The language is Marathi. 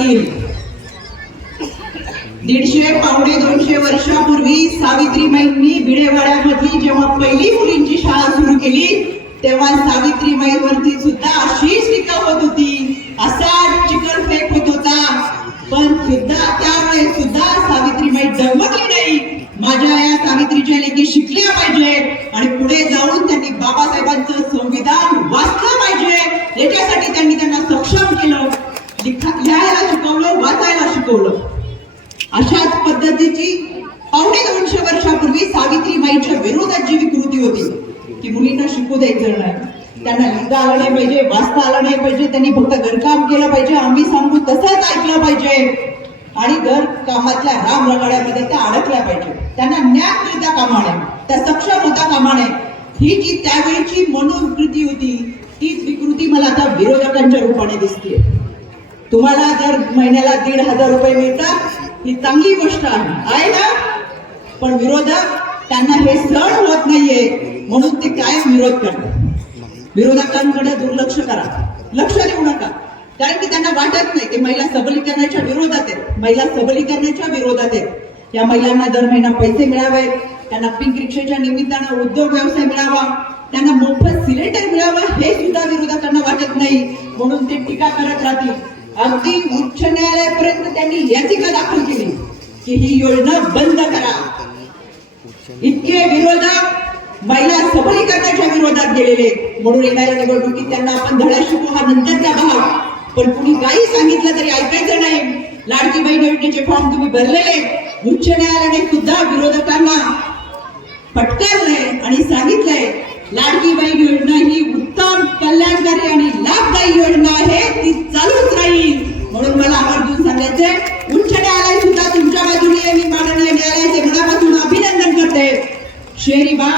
जातील दीडशे पावणे दोनशे वर्षापूर्वी सावित्रीबाईंनी भिडेवाड्यामधली जेव्हा पहिली मुलींची शाळा सुरू केली तेव्हा सावित्रीबाईवरती सुद्धा अशीच टीका होत होती. असा चिकन फेक होत होता. पण सुद्धा त्यावेळेस सुद्धा सावित्रीबाई डगमगली नाही. माझ्या या सावित्रीच्या लेखी शिकल्या पाहिजे आणि पुढे जाऊन त्यांनी बाबासाहेबांचं संविधान वाचलं पाहिजे याच्यासाठी त्यांनी त्यांना सक्षम केलं लिखा लिहायला शिकवलं दाखवलं अशाच पद्धतीची पावणे दोनशे वर्षापूर्वी सावित्रीबाईच्या विरोधात जी विकृती होती की मुलींना शिकू द्यायचं नाही. त्यांना लिहिता आलं नाही पाहिजे वाचता आलं नाही पाहिजे त्यांनी फक्त घरकाम केलं पाहिजे आम्ही सांगू तसंच ऐकलं पाहिजे. आणि घर कामातल्या राम रगाड्यामध्ये त्या अडकल्या पाहिजे. त्यांना ज्ञान मिळता कामा नये त्या सक्षम होता कामा नये. ही जी त्यावेळीची मनोविकृती होती तीच विकृती मला आता विरोधकांच्या रूपाने दिसते तुम्हाला जर महिन्याला दीड हजार रुपये मिळतात ही चांगली गोष्ट आहे. ना? पण विरोधक त्यांना हे सण होत नाहीये. म्हणून ते कायम विरोध करतात. विरोधकांकडे दुर्लक्ष करा. लक्ष देऊ नका. कारण की त्यांना वाटत नाही ते महिला सबलीकरणाच्या विरोधात आहेत. महिला सबलीकरणाच्या विरोधात आहेत. या महिलांना दर महिना पैसे मिळावेत. त्यांना पिंक रिक्षेच्या निमित्तानं उद्योग व्यवसाय मिळावा. त्यांना मोफत सिलेंडर मिळावा हे सुद्धा विरोधकांना वाटत नाही. म्हणून ते टीका करत राहतील. अगदी उच्च न्यायालयापर्यंत त्यांनी याचिका दाखल केली की ही योजना बंद करा. इतके विरोधक महिला सबलीकरणाच्या विरोधात गेलेले म्हणून येणाऱ्या निवडणुकीत त्यांना आपण धडा शिकू हा नंतरचा भाग. पण कुणी काही सांगितलं तरी ऐकायचं नाही. लाडकी बहीण योजनेचे फॉर्म तुम्ही भरलेले उच्च न्यायालयाने सुद्धा विरोधकांना फटकारलंय आणि सांगितलंय लाडकी बहीण योजना ही Shady.